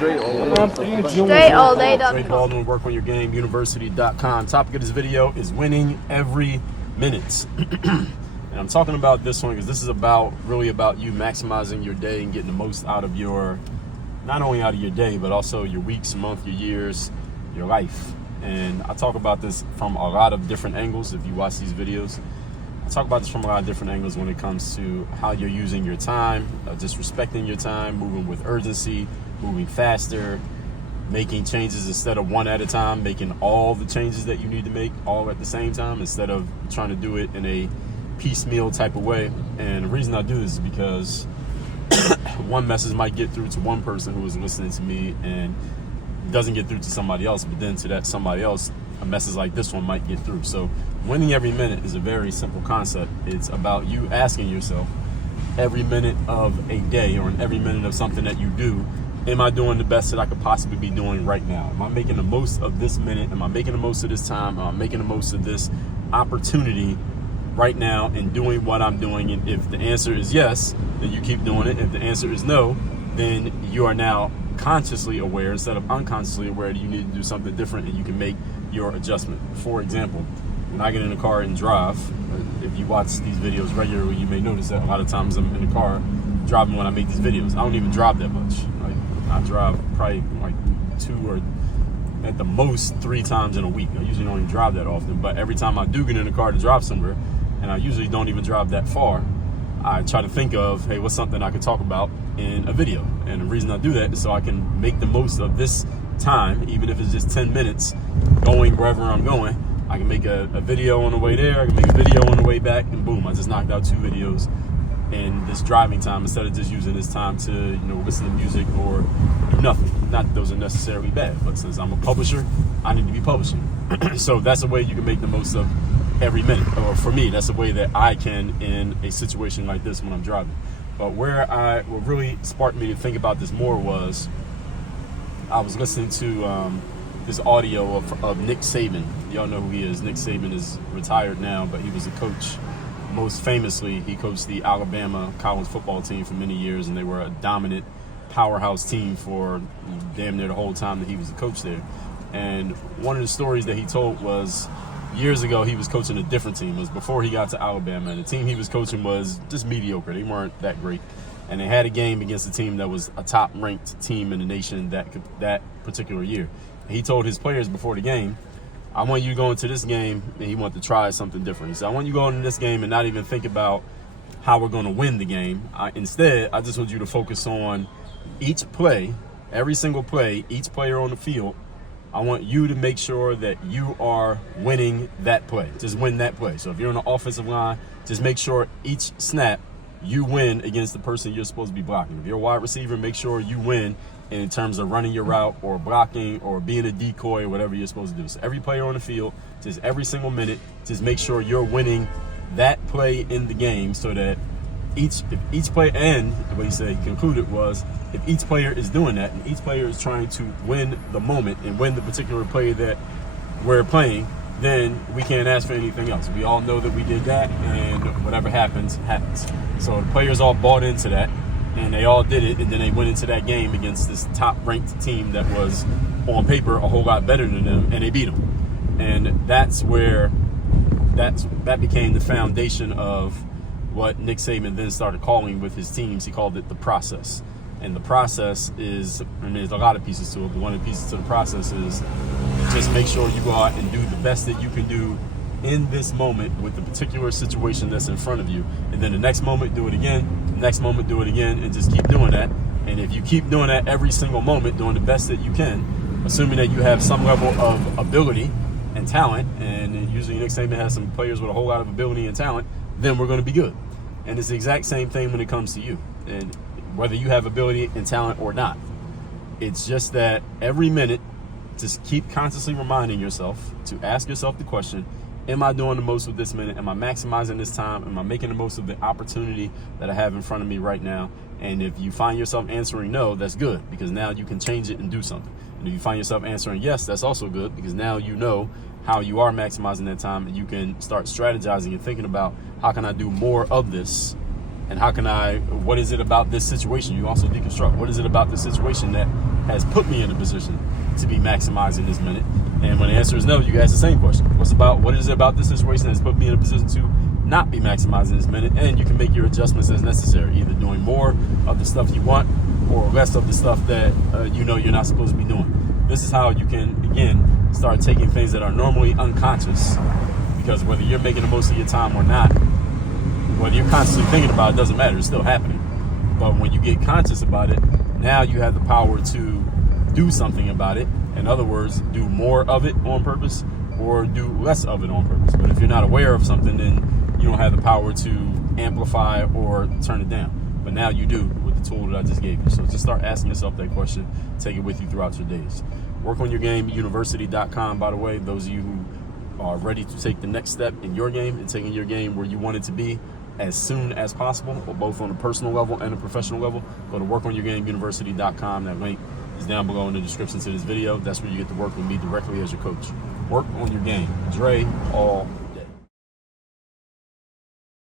Straight all day. Dre Baldwin, work on your game, university.com. Topic of this video is winning every minute. And I'm talking about this one because this is really about you maximizing your day and getting the most out of not only out of your day, but also your weeks, month, your years, your life. And I talk about this from a lot of different angles. If you watch these videos, I talk about this from a lot of different angles when it comes to how you're using your time, just respecting your time, moving with urgency, moving faster, making changes instead of one at a time, making all the changes that you need to make all at the same time instead of trying to do it in a piecemeal type of way. And the reason I do this is because one message might get through to one person who is listening to me and doesn't get through to somebody else, but then to that somebody else, a message like this one might get through. So winning every minute is a very simple concept. It's about you asking yourself every minute of a day or in every minute of something that you do, am I doing the best that I could possibly be doing right now? Am I making the most of this minute? Am I making the most of this time? Am I making the most of this opportunity right now and doing what I'm doing? And if the answer is yes, then you keep doing it. If the answer is no, then you are now consciously aware instead of unconsciously aware that you need to do something different and you can make your adjustment. For example, when I get in the car and drive, if you watch these videos regularly, you may notice that a lot of times I'm in the car driving when I make these videos. I don't even drive that much. Like, I drive probably like 2 or at the most 3 times in a week. I usually don't even drive that often, but every time I do get in the car to drive somewhere, and I usually don't even drive that far, I try to think of, hey, what's something I could talk about in a video? And the reason I do that is so I can make the most of this time, even if it's just 10 minutes going wherever I'm going. I can make a video on the way there, I can make a video on the way back, and boom, I just knocked out 2 videos in this driving time instead of just using this time to, listen to music or nothing. Not that those are necessarily bad, but since I'm a publisher, I need to be publishing. So that's a way you can make the most of every minute. Or for me, that's a way that I can in a situation like this when I'm driving. But what really sparked me to think about this more was I was listening to this audio of Nick Saban. Y'all know who he is. Nick Saban is retired now, but he was a coach. Most famously, he coached the Alabama college football team for many years, and they were a dominant powerhouse team for damn near the whole time that he was the coach there. And one of the stories that he told was years ago he was coaching a different team. It was before he got to Alabama, and the team he was coaching was just mediocre. They weren't that great. And they had a game against a team that was a top-ranked team in the nation that particular year. And he told his players before the game, I want you to go into this game, and he wanted to try something different. He said, I want you to go into this game and not even think about how we're going to win the game. Instead, I just want you to focus on each play, every single play, each player on the field. I want you to make sure that you are winning that play. Just win that play. So if you're on the offensive line, just make sure each snap you win against the person you're supposed to be blocking. If you're a wide receiver, make sure you win in terms of running your route or blocking or being a decoy or whatever you're supposed to do. So every player on the field, just every single minute, just make sure you're winning that play in the game so that each player, and what he concluded was, if each player is doing that and each player is trying to win the moment and win the particular play that we're playing, then we can't ask for anything else. We all know that we did that, and whatever happens, happens. So the players all bought into that, and they all did it, and then they went into that game against this top-ranked team that was, on paper, a whole lot better than them, and they beat them. And that's where that became the foundation of what Nick Saban then started calling with his teams. He called it the process. And the process is, there's a lot of pieces to it, but one of the pieces to the process is just make sure you go out and do the best that you can do in this moment with the particular situation that's in front of you. And then the next moment, do it again. The next moment, do it again, and just keep doing that. And if you keep doing that every single moment, doing the best that you can, assuming that you have some level of ability and talent, and usually Nick Saban has some players with a whole lot of ability and talent, then we're going to be good. And it's the exact same thing when it comes to you. And whether you have ability and talent or not, it's just that every minute, just keep consciously reminding yourself to ask yourself the question, am I doing the most with this minute? Am I maximizing this time? Am I making the most of the opportunity that I have in front of me right now? And if you find yourself answering no, that's good, because now you can change it and do something. And if you find yourself answering yes, that's also good, because now you know how you are maximizing that time, and you can start strategizing and thinking about, how can I do more of this And what is it about this situation? You also deconstruct. What is it about this situation that has put me in a position to be maximizing this minute? And when the answer is no, you ask the same question. What is it about this situation that has put me in a position to not be maximizing this minute? And you can make your adjustments as necessary, either doing more of the stuff you want or less of the stuff that you know you're not supposed to be doing. This is how you can, again, start taking things that are normally unconscious, because whether you're making the most of your time or not, whether you're consciously thinking about it, doesn't matter. It's still happening. But when you get conscious about it, now you have the power to do something about it. In other words, do more of it on purpose or do less of it on purpose. But if you're not aware of something, then you don't have the power to amplify or turn it down. But now you do with the tool that I just gave you. So just start asking yourself that question. Take it with you throughout your days. WorkOnYourGameUniversity.com, by the way, those of you who are ready to take the next step in your game and taking your game where you want it to be as soon as possible, both on a personal level and a professional level, go to WorkOnYourGameUniversity.com. That link is down below in the description to this video. That's where you get to work with me directly as your coach. Work on your game. Dre, all